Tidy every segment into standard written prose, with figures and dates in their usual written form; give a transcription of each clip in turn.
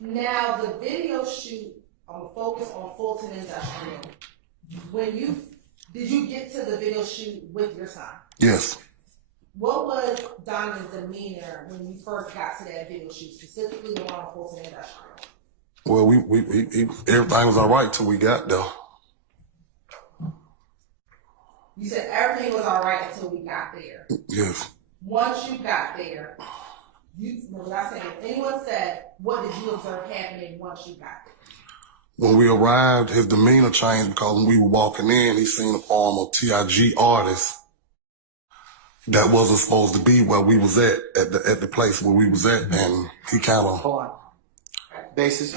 Now, the video shoot focus on Fulton Industrial. Did you get to the video shoot with your son? Yes. What was Donovan's demeanor when you first got to that video shoot, specifically the one on Fulton Industrial? Well, everything was all right till we got there. You said everything was all right until we got there. Yes. Once you got there, anyone said, what did you observe happening once you got there? When we arrived, his demeanor changed because when we were walking in, he seen a form of TIG artist that wasn't supposed to be where we was at the place where we was at, and he kind of... Hold on. Basis?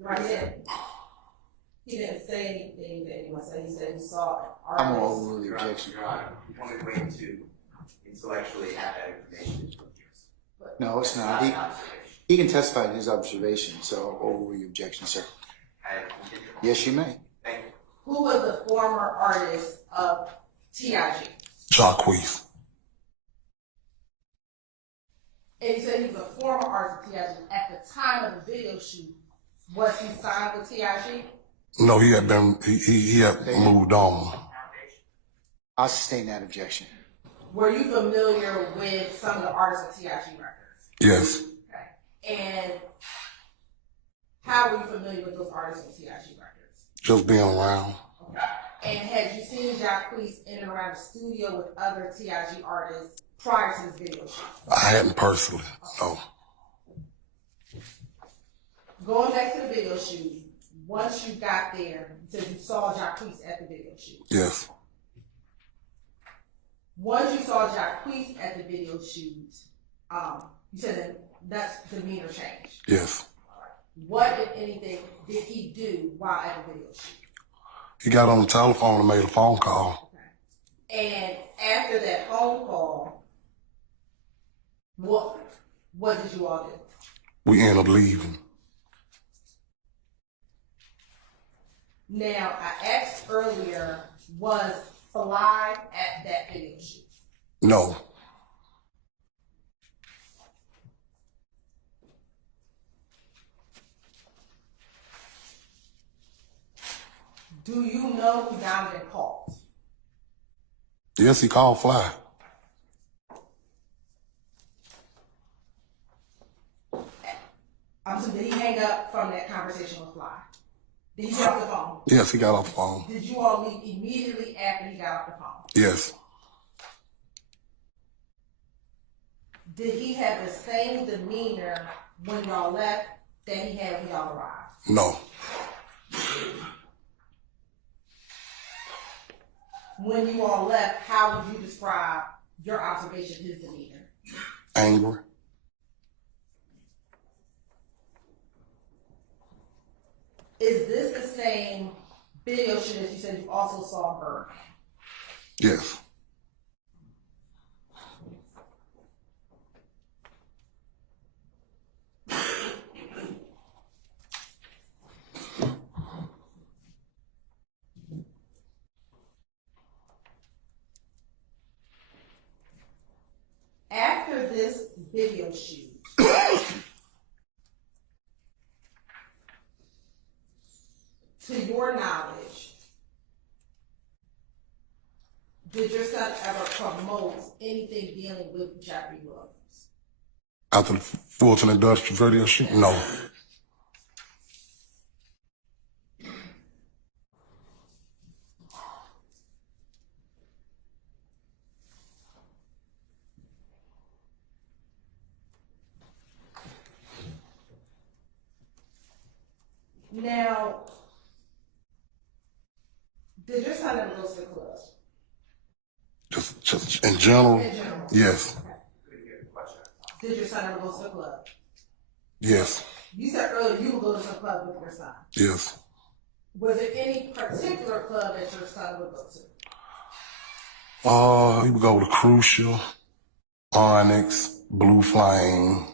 Right there. He didn't say anything that anyone said. He said he saw an artist. I'm gonna overrule the objection. Your Honor, you want me to intellectually have that information? No, it's not. He can testify to his observation, so overrule the objection, sir. Yes, you may. Thank you. Who was the former artist of TIG? Jacquees. And you said he was a former artist of TIG. At the time of the video shoot, was he signed with TIG? No, he had been, he had moved on. I'll sustain that objection. Were you familiar with some of the artists of TIG records? Yes. Okay. And how were you familiar with those artists of TIG records? Just being around. Okay. And had you seen Jacquees in and around the studio with other TIG artists prior to this video shoot? I hadn't personally, no. Going back to the video shoot, once you got there, you said you saw Jacquees at the video shoot. Yes. Once you saw Jacquees at the video shoot, you said that demeanor changed. Yes. What, if anything, did he do while at the video shoot? He got on the telephone and made a phone call. Okay. And after that phone call, what did you all do? We ended up leaving. Now, I asked earlier, was Fly at that video shoot? No. Do you know who Donovan called? Yes, he called Fly. So did he hang up from that conversation with Fly? Did he get off the phone? Yes, he got off the phone. Did you all leave immediately after he got off the phone? Yes. Did he have the same demeanor when y'all left that he had when y'all arrived? No. When you all left, how would you describe your observation of his demeanor? Angry. Is this the same video shoot that you said you also saw Birdman? Yes. After this video shoot, to your knowledge, did your son ever promote anything dealing with Jeffery Williams? After the Fulton Industrial video shoot? No. Now, did your son ever go to the club? Just in general? In general. Yes. Okay. Did your son ever go to the club? Yes. You said earlier you would go to the club with your son. Yes. Was there any particular club that your son would go to? He would go to Crucial, Onyx, Blue Flame,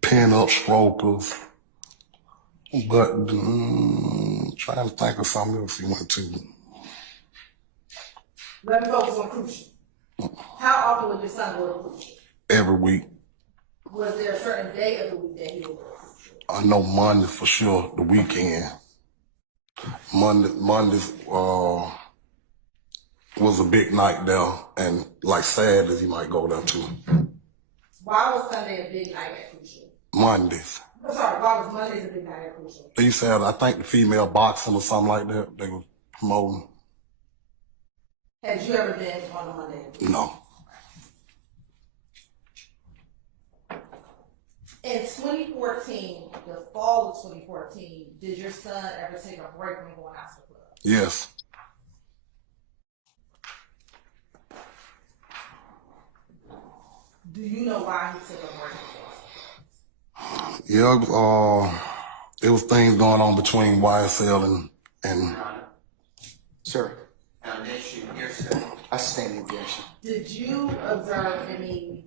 Pin-Up Strokers, but trying to think of something else he went to. Let me focus on Crucial. How often would your son go to Crucial? every week. Was there a certain day of the week that he would go to Crucial? I know Monday for sure, the weekend. Mondays was a big night there, and like Saturdays he might go there too. Why was Sunday a big night at Crucial? Mondays. I'm sorry, why was Mondays a big night at Crucial? They used to have, I think, the female boxing or something like that. They were promoting. Had you ever been on a Monday? No. In 2014, the fall of 2014, did your son ever take a break from going out to the club? Yes. Do you know why he took a break from going? Yeah, it was things going on between YSL and Sir, Foundation hearsay. I sustain the objection. Did you observe any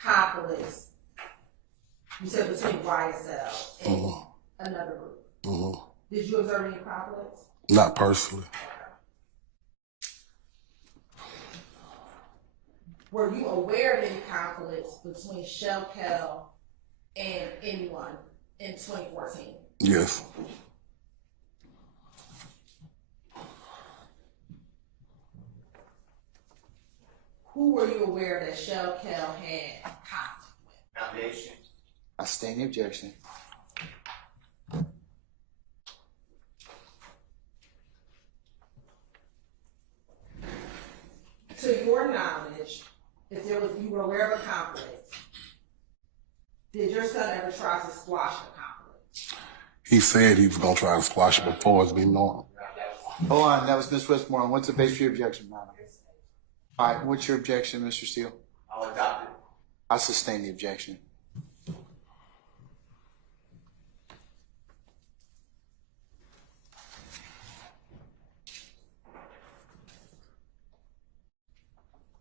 conflicts? You said between YSL and another group. Did you observe any conflicts? not personally. Were you aware of any conflicts between Shell Kell and anyone in 2014? Yes. Who were you aware that Shell Kell had conflict with? Foundation. I sustain the objection. To your knowledge, if you were aware of a conflict, did your son ever try to squash the conflict? He said he was going to try to squash it before it's been known. Hold on, that was Ms. Westmoreland. What's the base for your objection, madam? All right, what's your objection, Mr. Steele? I'll adopt it. I sustain the objection.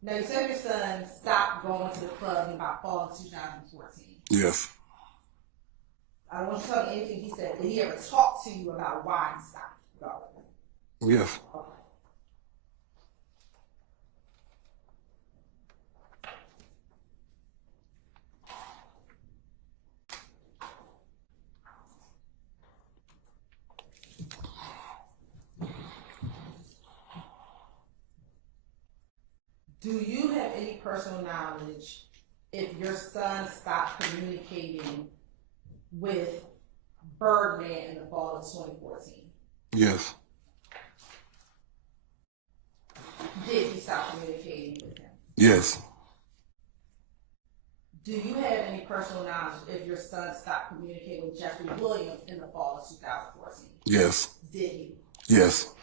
Now, you said your son stopped going to the club in about fall of 2014. Yes. I don't want you to tell me anything he said. Did he ever talk to you about why he stopped going? Yes. Okay. Do you have any personal knowledge if your son stopped communicating with Birdman in the fall of 2014? Yes. Did he stop communicating with him? Yes. Do you have any personal knowledge if your son stopped communicating with Jeffery Williams in the fall of 2014? Yes. Did he? Yes.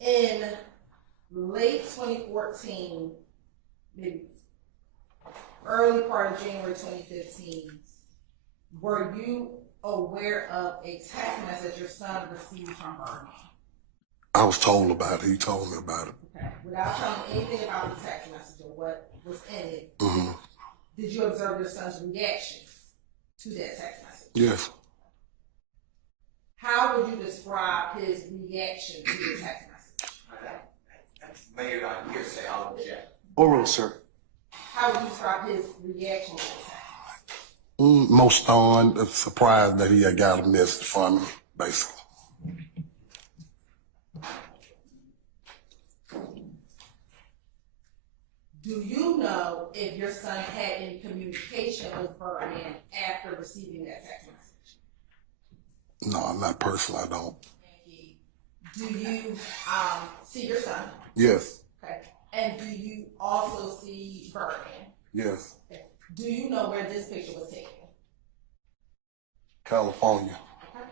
In late 2014, maybe early part of January 2015, were you aware of a text message your son received from Birdman? I was told about it. He told me about it. Okay. Without telling anything about the text message or what was in it, did you observe your son's reaction to that text message? Yes. How would you describe his reaction to the text message? That's layered on hearsay. I'll object. Oral, sir. How would you describe his reaction to the text message? Most stunned, surprised that he had got a message from me, basically. Do you know if your son had any communication with Birdman after receiving that text message? No, not personally, I don't. Do you see your son? Yes. Okay. And do you also see Birdman? Yes. Okay. Do you know where this picture was taken? California. Okay.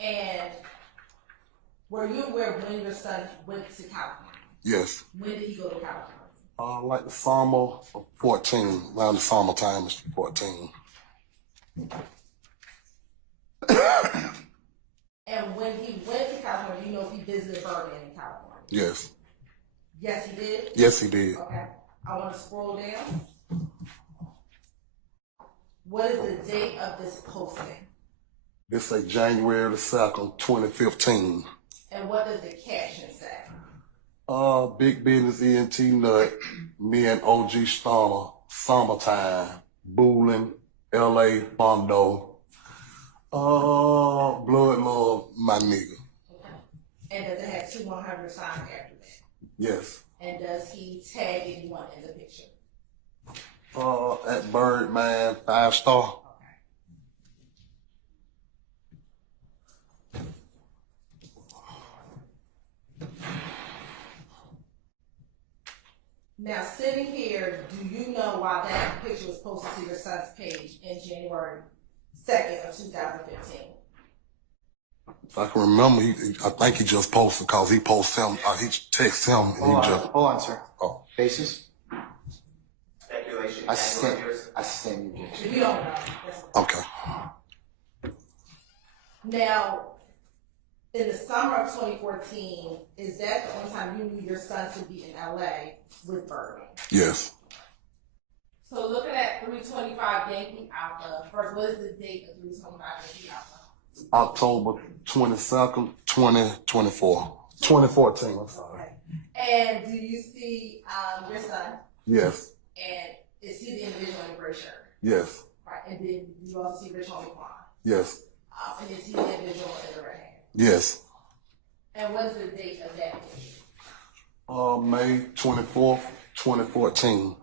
And were you aware when your son went to California? Yes. When did he go to California? Like the summer of 14, around the summertime is 14. And when he went to California, do you know if he visited Birdman in California? Yes. Yes, he did? Yes, he did. Okay. I want to scroll down. What is the date of this posting? This say January the 2nd, 2015. And what does the caption say? Big business ENT nut, me and OG Stoner, summertime, Boolin, LA, Bondo, blood love, my nigga. And does it have 2-100 signs after that? Yes. And does he tag anyone in the picture? At Birdman, 5-star. Now, sitting here, do you know why that picture was posted to your son's page in January 2nd of 2015? If I can remember, I think he just posted because he posted him, he texted him and he just. Hold on, sir. Oh. Basis? Speculation. I stand the objection. If you don't know. That's Okay. Now, in the summer of 2014, is that the only time you knew your son to be in LA with Birdman? Yes. So looking at 325 Yankee Alpha, first, what is the date of 325 Yankee Alpha? October 22nd, 2024. 2014, I'm sorry. Okay. And do you see your son? Yes. And is he the individual in the gray shirt? Yes. Right. And then you also see Rich Homie Quan. Yes. And is he the individual in the red hat? Yes. And what is the date of that picture? May 24th, 2014.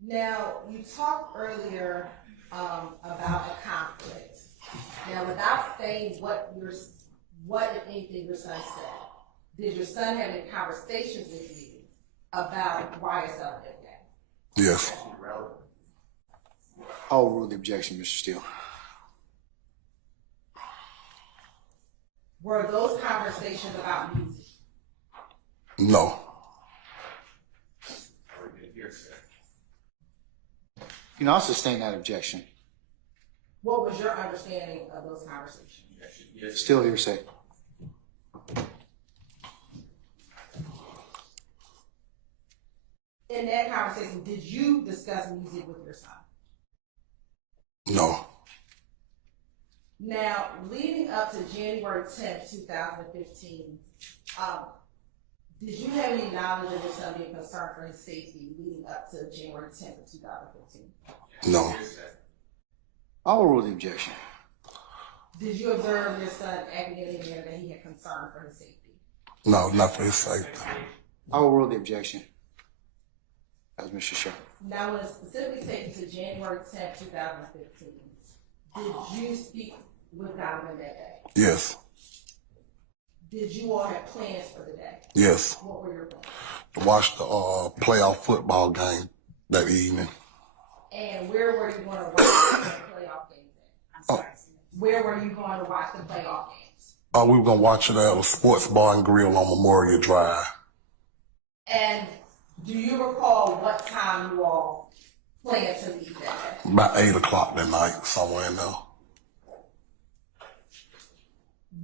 Now, you talked earlier about a conflict. Now, without saying what if anything your son said, did your son have any conversations with you about YSL that day? Yes. I'll rule the objection, Mr. Steele. Were those conversations about music? No. You can also sustain that objection. What was your understanding of those conversations? Still hearsay. In that conversation, did you discuss music with your son? No. Now, leading up to January 10th, 2015, did you have any knowledge of your son being concerned for his safety leading up to January 10th of 2015? No. I'll rule the objection. Did you observe your son acting in a manner that he had concern for his safety? No, not for his safety. I'll rule the objection. As Mr. Shaw. Now, when it's specifically taken to January 10th, 2015, did you speak with Donovan that day? Yes. Did you all have plans for the day? Yes. What were your plans? To watch the playoff football game that evening. And where were you going to watch the playoff games at? I'm sorry. Where were you going to watch the playoff games? We were going to watch it at a sports bar and grill on Memorial Drive. And do you recall what time you all planned to leave that day? About 8 o'clock that night, somewhere in there.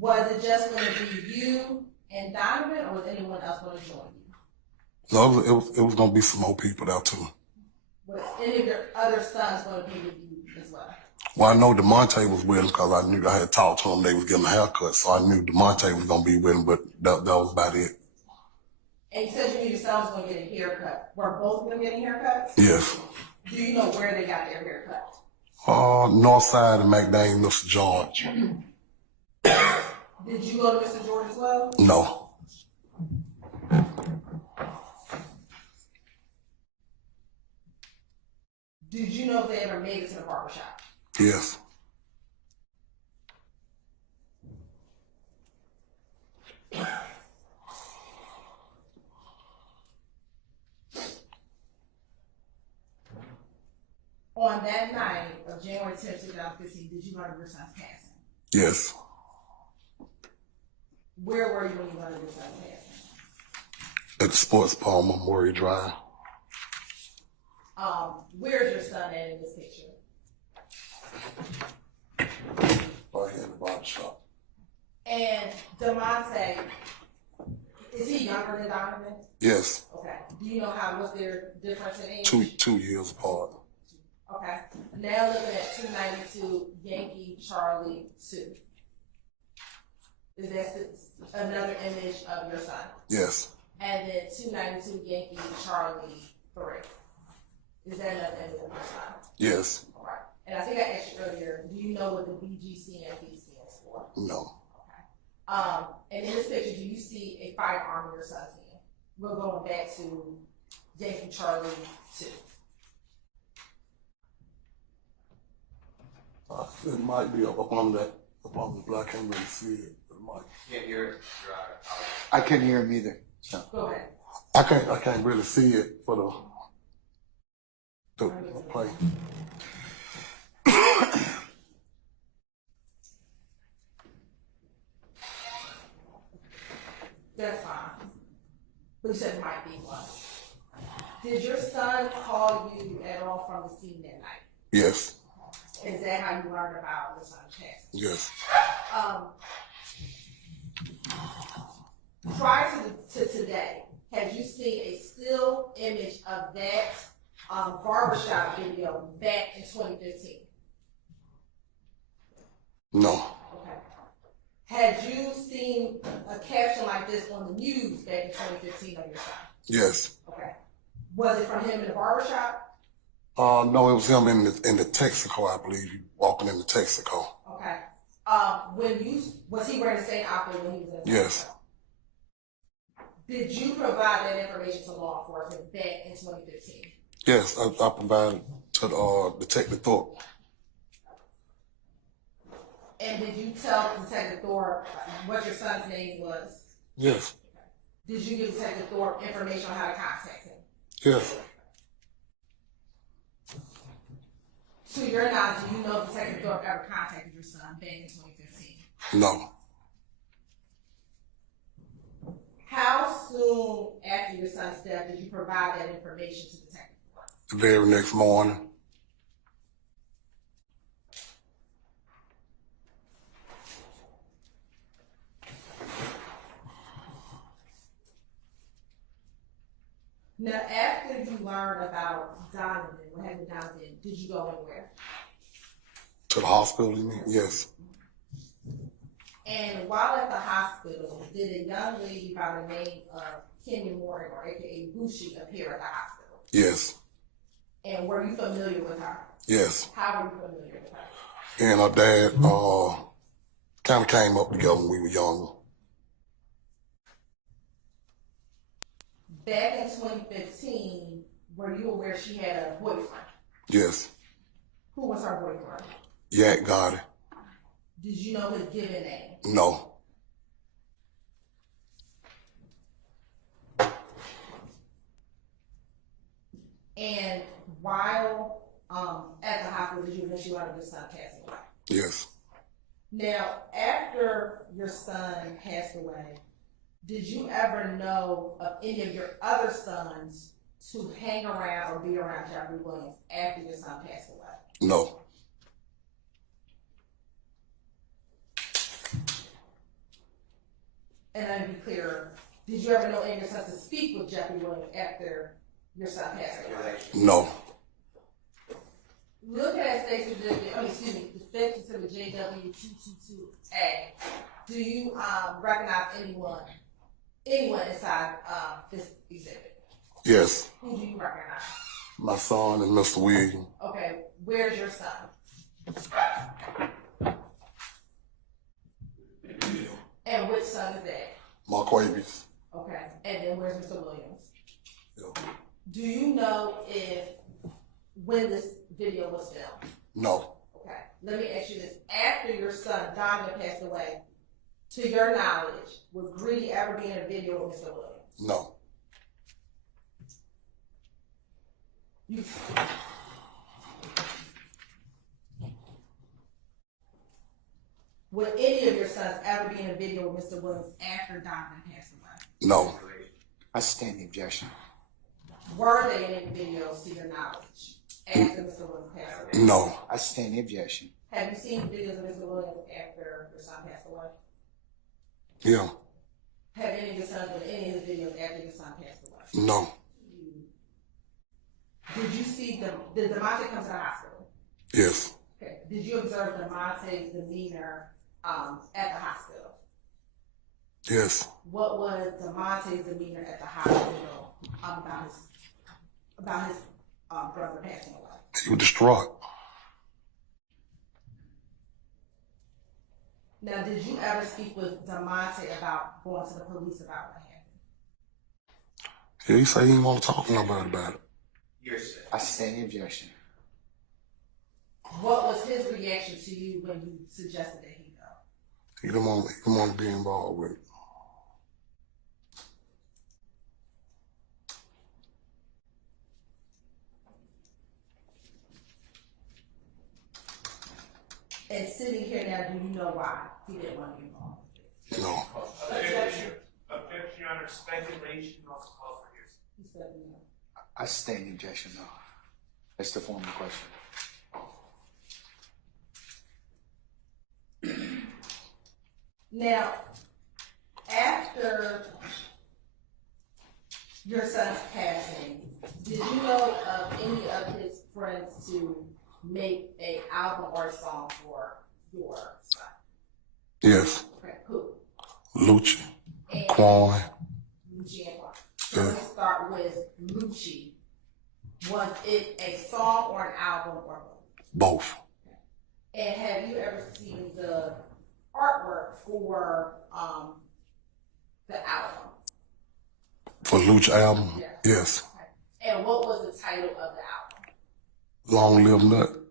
Was it just going to be you and Donovan, or was anyone else going to join you? No, it was going to be some more people there too. Was any of your other sons going to be with you as well? Well, I know DeMonte was with him because I knew I had talked to him. They was getting a haircut, so I knew DeMonte was going to be with him, but that was about it. And you said you knew your son was going to get a haircut. Were both of them getting haircuts? Yes. Do you know where they got their haircut? Northside and McDane, Mr. George. Did you go to Mr. George as well? No. Did you know if they ever made it to the barbershop? Yes. On that night of January 10th, 2015, did you learn of your son's passing? Yes. Where were you when you learned of your son's passing? At the sports bar on Memorial Drive. Where's your son at in this picture? Right here in the barbershop. And DeMonte, Is he younger than Donovan? Yes, Okay. Do you know what's their difference in age? 2 years apart. Okay. Now looking at 292 Yankee Charlie 2. Is that another image of your son? Yes, And then 292 Yankee Charlie 3. Is that another image of your son? yes, All right. And I think I asked you earlier, do you know what the BGCNP stands for? no, And in this picture, do you see a firearm in your son's hand? We're going back to Yankee Charlie 2. It might be up on that, but I can't really see it. It might. Can't hear it. I couldn't hear him either. So Go ahead. I can't really see it for the play. That's fine. But you said it might be one. Did your son call you at all from the scene that night? Yes, Is that how you learned about your son's passing? yes, Prior to today, had you seen a still image of that barbershop video back in 2015? no, Okay. Had you seen a caption like this on the news back in 2015 of your son? yes. Okay. Was it from him in the barbershop? No, it was him in the Texaco, I believe. Walking in the Texaco. Okay. Was he wearing the same outfit when he was in the Yes, Did you provide that information to law enforcement back in 2015? yes. I provided to Detective Thorpe. And did you tell Detective Thorpe what your son's name was? Yes, Did you give Detective Thorpe information on how to contact him? yes, To your knowledge, do you know Detective Thorpe ever contacted your son back in 2015? no. How soon after your son's death did you provide that information to Detective Thorpe? The very next morning. Now, after you learned about Donovan, what happened to Donovan, did you go anywhere? To the hospital, you mean? Yes, And while at the hospital, did a young lady by the name of Kenya Morgan, or aka Bushi, appear at the hospital? yes, And were you familiar with her? yes. How were you familiar with her? And her dad kind of came up together when we were younger. Back in 2015, were you aware she had a boyfriend? Yes, Who was her boyfriend? Yak Gotti. Did you know his given name? No, And while at the hospital, did you eventually learn of your son passing away? yes, Now, after your son passed away, did you ever know of any of your other sons to hang around or be around Jeffery Williams after your son passed away? no, And let me be clear, did you ever know any of your sons to speak with Jeffery Williams after your son passed away? no, Look at Stacey, Defense Exhibit JW222A. Do you recognize anyone inside this exhibit? yes. Who do you recognize? My son and Mr. Williams. Okay, where's your son? And which son is that? Marquavius. Okay, and then where's Mr. Williams? Yeah. Do you know when this video was filmed? No, Okay, let me ask you this. After your son, Donovan, passed away, to your knowledge, was Greedy ever be in a video with Mr. Williams? no, You, would any of your sons ever be in a video with Mr. Williams after Donovan passed away? no, I stand the objection. Were they in any videos to your knowledge after Mr. Williams passed away? no, I stand the objection. Have you seen videos of Mr. Williams after your son passed away? yeah, Have any of your sons done any of his videos after your son passed away? No. Did you see did DeMonte come to the hospital? Yes. Okay. Did you observe DeMonte's demeanor at the hospital? Yes. What was DeMonte's demeanor at the hospital about his brother passing away? He was distraught. Now, did you ever speak with DeMonte about going to the police about what happened? Yeah, he said he didn't want to talk to nobody about it. Hearsay. I sustain the objection. What was his reaction to you when you suggested that he go? He didn't want to be involved with it. And sitting here now, do you know why he didn't want to be involved? No. Objection, Your Honor, speculation also calls for hearsay. He said no. I sustain the objection, though. That's the formal question. Now, after your son's passing, did you know of any of his friends to make an album or a song for your son? Yes. Okay, who? Lucci. And Quan. Lucci and Quan. So let's start with Lucci. Was it a song or an album or both? Both. And have you ever seen the artwork for the album? For Lucci album? Yeah. Yes. And what was the title of the album? Long Live Nut.